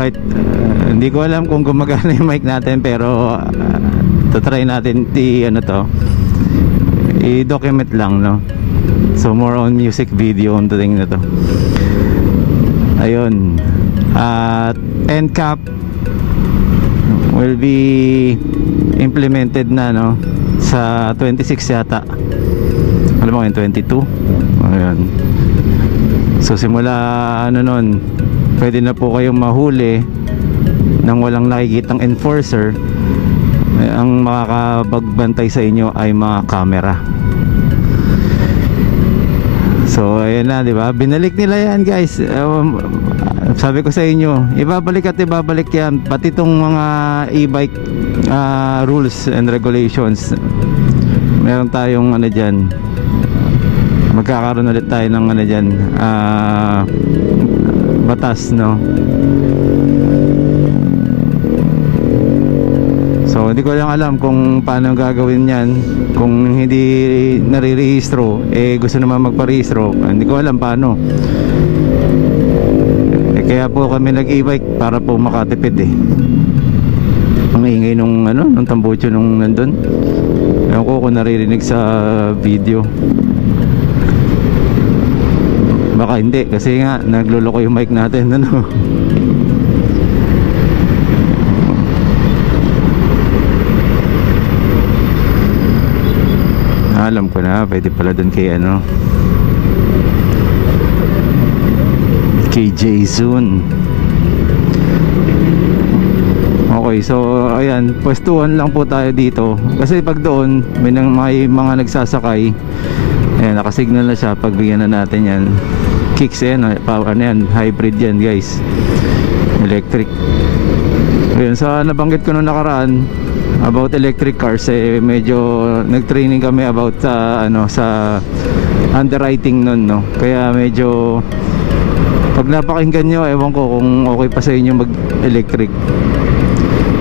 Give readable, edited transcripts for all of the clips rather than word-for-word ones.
Alright, hindi ko alam kung gumagana yung mic natin, pero try natin i-document lang, no? So more on music video on the thing na to. Ayun. At end cap will be implemented na, no, sa 26 yata. Alam mo, 22. Ayun. So simula nun, pwede na po kayong mahuli nang walang nakikitang enforcer. Ang makakapagbantay sa inyo ay mga camera. So ayan na, di ba? Binalik nila yan, guys. Sabi ko sa inyo, ibabalik at ibabalik yan. Pati itong mga e-bike rules and regulations. Meron tayong dyan, magkakaroon ulit tayo ng dyan, batas, no? So hindi ko lang alam kung paano gagawin yan. Kung hindi nare-rehistro, gusto naman magpa-rehistro, hindi ko alam paano. Kaya po kami nag-e-bike para po makatipid. Ang ingay nung tambucho nung nandun. Ewan ko kung naririnig sa video. Baka hindi, kasi nga nagluloko yung mic natin, Alam ko na, pwede pala dun kay kay Jason. Okay, so ayan, pwestuhan lang po tayo dito. Kasi pag doon may mga nagsasakay, ayan, nakasignal na siya. Pagbigyan na natin yan, kicks yan, hybrid yan, guys, electric. Ayun, sa nabanggit ko nung nakaraan about electric cars, medyo nag-training kami about sa underwriting nun, no? Kaya medyo pag napakinggan nyo, ewan ko kung okay pa sa inyo mag-electric.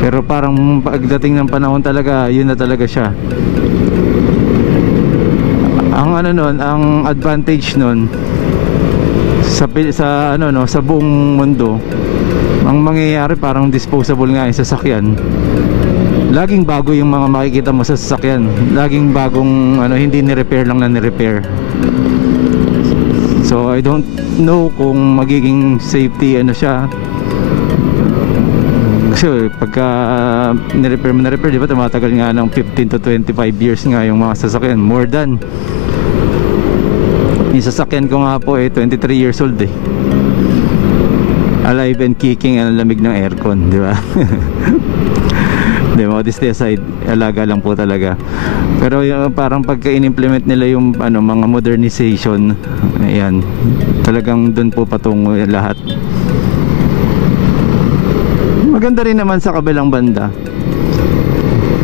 Pero parang pagdating ng panahon talaga, yun na talaga siya. Ang ang advantage nun sa buong mundo, ang mangyayari parang disposable nga yung sasakyan. Laging bago yung mga makikita mo sa sasakyan. Laging bagong hindi ni-repair lang na ni-repair. So I don't know kung magiging safety siya. Kasi pagka ni-repair mo na-repair, di ba, tumatagal nga ng 15 to 25 years nga yung mga sasakyan. More than. Yung sasakyan ko nga po 23 years old alive and kicking, ang lamig ng aircon, di ba? Modesty aside, alaga lang po talaga. Pero parang pagka in-implement nila yung mga modernization, ayan, talagang dun po patungo lahat. Maganda rin naman sa kabilang banda.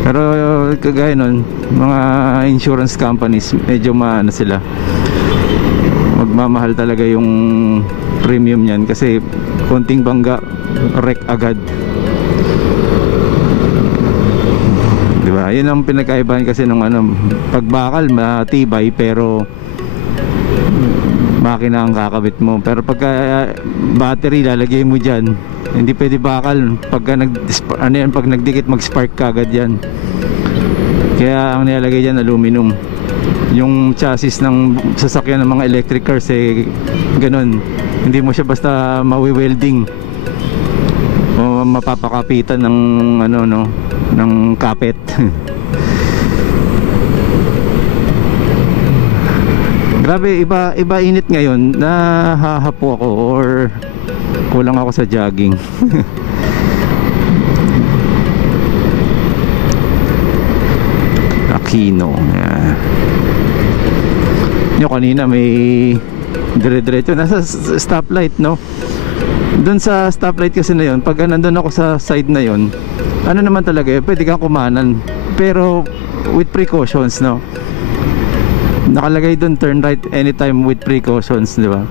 Pero kagaya nun, mga insurance companies, medyo sila, magmamahal talaga yung premium niyan, kasi konting bangga, wreck agad. Diba? Yun ang pinagkaibahan kasi nung pagbakal matibay, pero makina ang kakabit mo. Pero pagka battery lalagay mo dyan, hindi pwede bakal. Pagka pag nagdikit, mag-spark kagad yan. Kaya ang nilalagay dyan, aluminum. Yung chassis ng sasakyan ng mga electric cars ganun. Hindi mo siya basta mawi-welding o mapapakapitan ng ng kapet. Grabe, iba init ngayon. Nahahapo ako or kulang ako sa jogging. Aquino. Yung kanina may dire-diretso nasa stoplight, no? Doon sa stoplight kasi na yun, pag nandun ako sa side na yun, naman talaga pwede kang kumanan, pero with precautions, no? Nakalagay doon turn right anytime with precautions, di ba?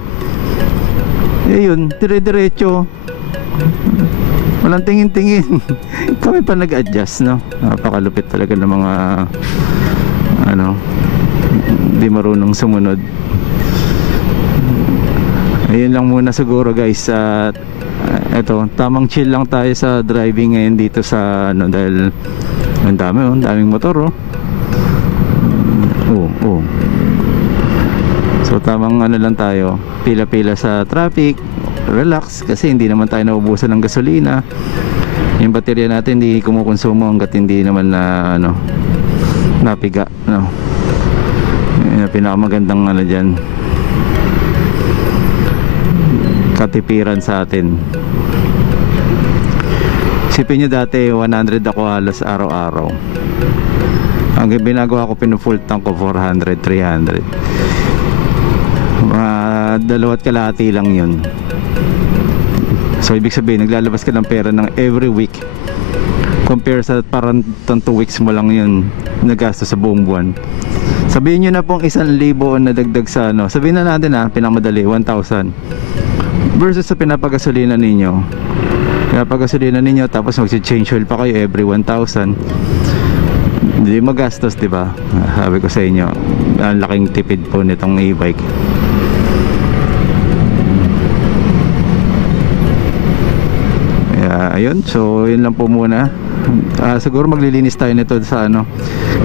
Yun, dire-diretso, walang tingin-tingin. Kami pa nag-adjust, no? Napakalupit talaga ng mga di marunong sumunod. ayun lang muna siguro guys. Eto, tamang chill lang tayo sa driving ngayon dito sa ano, dahil ang daming motor, oh. So tamang ano lang tayo, pila-pila sa traffic, relax, kasi hindi naman tayo naubusan ng gasolina. Yung baterya natin hindi kumukonsumo hanggat hindi naman na ano, napiga, no. Yung pinakamagandang ano dyan, katipiran sa atin. Isipin nyo dati 100 ako halos araw-araw. Ang ginagawa ko, pinu-full tank ko 400, 300. Mga 2 kalahati lang yun. So ibig sabihin naglalabas ka ng pera ng every week, compare sa parang 2 weeks mo lang yun nagasto sa buong buwan. Sabihin nyo na pong 1,000 na dagdag sa ano, sabihin na natin pinakamadali 1,000 versus sa pinapagasolina ninyo. Pinapagasolina ninyo tapos mag-change oil pa kayo every 1,000. Hindi magastos, di ba? Sabi ko sa inyo, ang laking tipid po nitong e-bike. Ayun, so yun lang po muna. Siguro maglilinis tayo nito sa ano.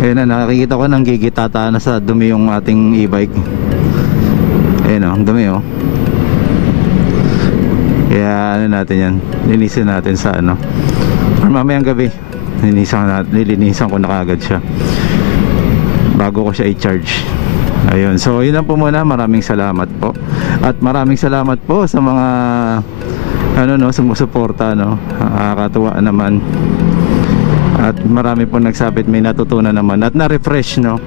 Ayun na, nakikita ko nang gigitata na sa dumi yung ating e-bike. Ayun o, ang dumi o. Kaya ano natin yan, linisin natin sa ano, or mamayang gabi nilinisan ko na kagad siya bago ko siya i-charge. Ayun, so yun lang po muna. Maraming salamat po. At maraming salamat po sa mga ano no, sumusuporta no. Nakakatuwa naman. At marami po nagsabit, may natutunan naman at na-refresh no.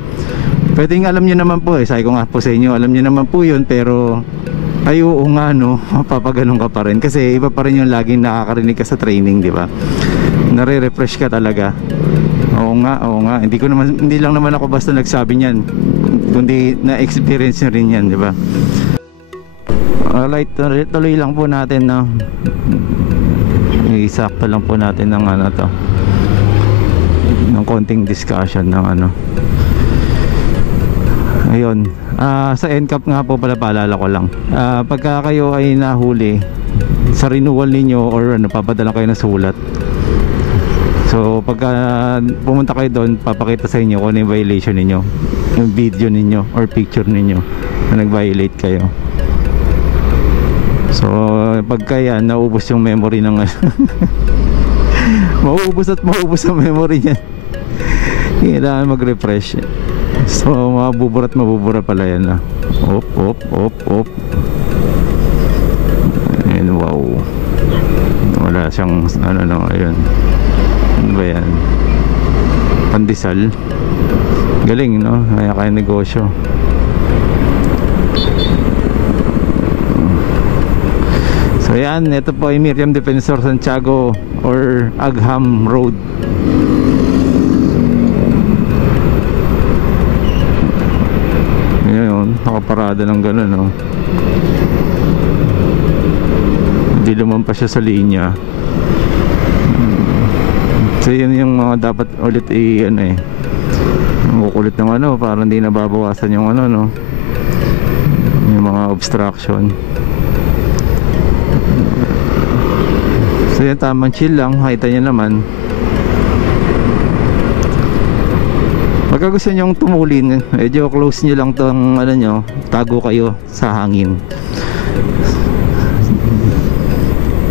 Pwedeng alam nyo naman po sabi ko nga po sa inyo, alam nyo naman po yun, pero ay oo nga no, mapapaganon ka pa rin kasi iba pa rin yung laging nakakarinig ka sa training, di ba? Nare-refresh ka talaga. Oo nga, hindi lang naman ako basta nagsabi niyan, kundi na-experience nyo rin yan, di ba? Alright, tuloy lang po natin no. Isakto lang po natin ng ano to, ng konting discussion ng ano. Ayun, sa NCAP nga po pala, paalala ko lang, pagka kayo ay nahuli sa renewal ninyo or ano, papadala kayo ng sulat. So pagka pumunta kayo doon, papakita sa inyo kung ano yung violation ninyo, yung video ninyo or picture ninyo na nag-violate kayo. So pagka yan, naubos yung memory ng mauubos ang memory niyan. Kailangan mag-refresh. So mabuburat pala yan op. Ayun, wow. Wala siyang ano no, ayun. Ano ba yan? Pandesal. Galing no, kaya negosyo. So yan, ito po ay Miriam Defensor Santiago or Agham Road. Ngayon, nakaparada ng gano'n no. Hindi naman pa siya sa linya. So yun yung mga dapat ulit kukulit ng ano, para hindi nababawasan yung ano no, yung mga obstruction. So yan, tamang chill lang. Kita nyo naman, pagka gusto nyong tumulin, medyo close nyo lang tong ano nyo, tago kayo sa hangin.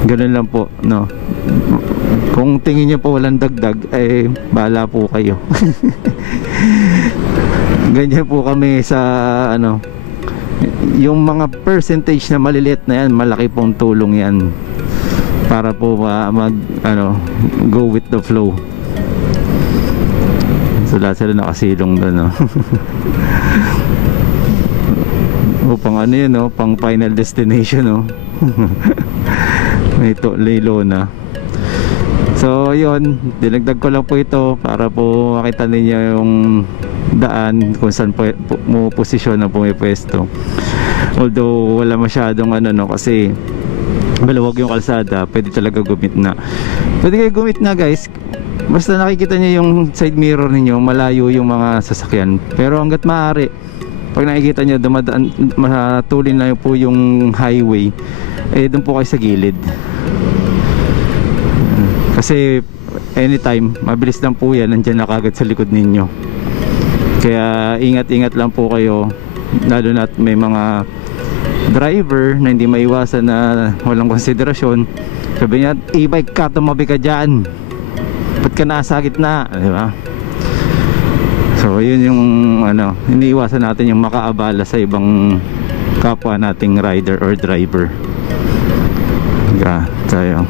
Ganun lang po no. Kung tingin nyo po walang dagdag, ay bahala po kayo. Ganyan po kami sa ano, yung mga percentage na maliliit na yan, malaki pong tulong yan para po mag ano, go with the flow. So lahat sila nakasilong doon no. O pang ano yun no, pang final destination no. May lilo na. So yun, dinagdag ko lang po ito para po makita ninyo yung daan kung saan po mo posisyon na pumipwesto. Although wala masyadong ano no, kasi maluwag yung kalsada, pwede talaga gumit kayo guys. Basta nakikita nyo yung side mirror ninyo, malayo yung mga sasakyan. Pero hanggat maaari, pag nakikita nyo dumadaan, matulin na po yung highway, eh doon po kayo sa gilid. Kasi anytime mabilis lang po yan, nandyan na kagad sa likod ninyo. Kaya ingat-ingat lang po kayo, lalo na may mga driver na hindi maiwasan na walang konsiderasyon. Sabi niya, e-bike ka, tumabi ka dyan, ba't ka nasa gitna, di ba? So yun yung ano, iniiwasan natin yung makaabala sa ibang kapwa nating rider or driver. Tayo.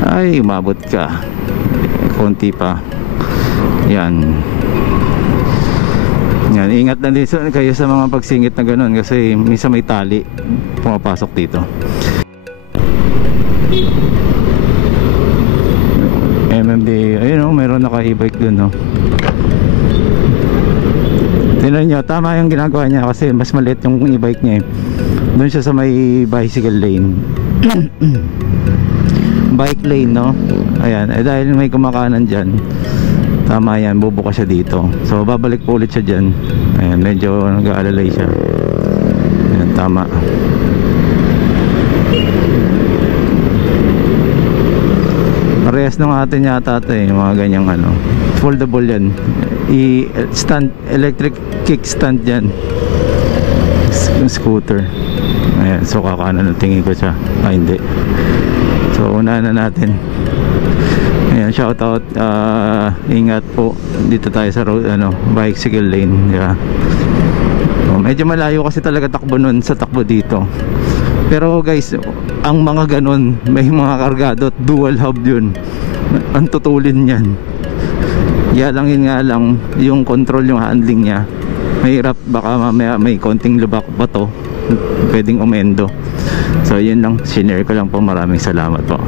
Ay, umabot ka, konti pa. Yan, ingat lang din kayo sa mga pagsingit na ganun, kasi minsan may tali pumapasok dito. MMD, ayun o, mayroon naka e-bike dun, no? Tingnan nyo, tama yung ginagawa niya kasi mas maliit yung e-bike niya eh. Doon siya sa may bicycle lane. Bike lane, no? Ayan, eh dahil may kumakanan dyan, tama yan, bubuka siya dito. So babalik po ulit siya dyan. Ayan, medyo nag-aalalay siya. Ayan, tama. Parehas nung atin yata ito eh, yung mga ganyang ano, foldable yan, stand, electric kickstand yan, scooter. Ayan, so kakaano, tingin ko siya, hindi. So unahan na natin. Ayan, shout out, ingat po dito tayo sa road, ano, bicycle lane, yeah. So, medyo malayo kasi talaga takbo nun sa takbo dito. Pero guys, ang mga ganun, may mga kargado at dual hub yun, ang tutulin yan. Yalangin nga lang yung control, yung handling niya mahirap, baka mamaya may konting lubak ba to, pwedeng umendo. So yun lang, shinare ko lang po. Maraming salamat po.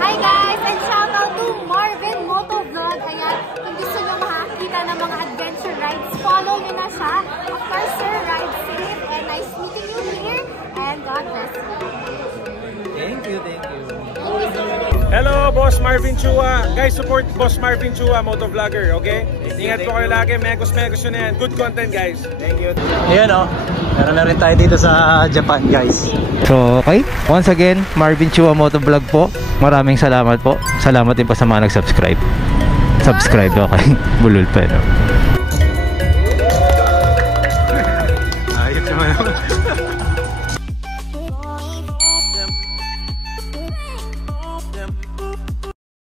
Hi guys, and shout out to Marvin Motovlog. Ayan, kung gusto nyo makakita ng mga adventure rides, follow nyo na siya. Of course sir, ride safe and nice meeting you here, and God bless you. Thank you, thank you. Hello, Boss Marvin Chua. Guys, support Boss Marvin Chua, motovlogger, okay? Ingat po kayo lagi, megos yun yan. Good content, guys. Thank you. Ayan o, meron na rin tayo dito sa Japan, guys. So okay, once again, Marvin Chua Motovlog po. Maraming salamat po. Salamat din po sa mga nag-subscribe. Subscribe, okay. Bulol pa, no?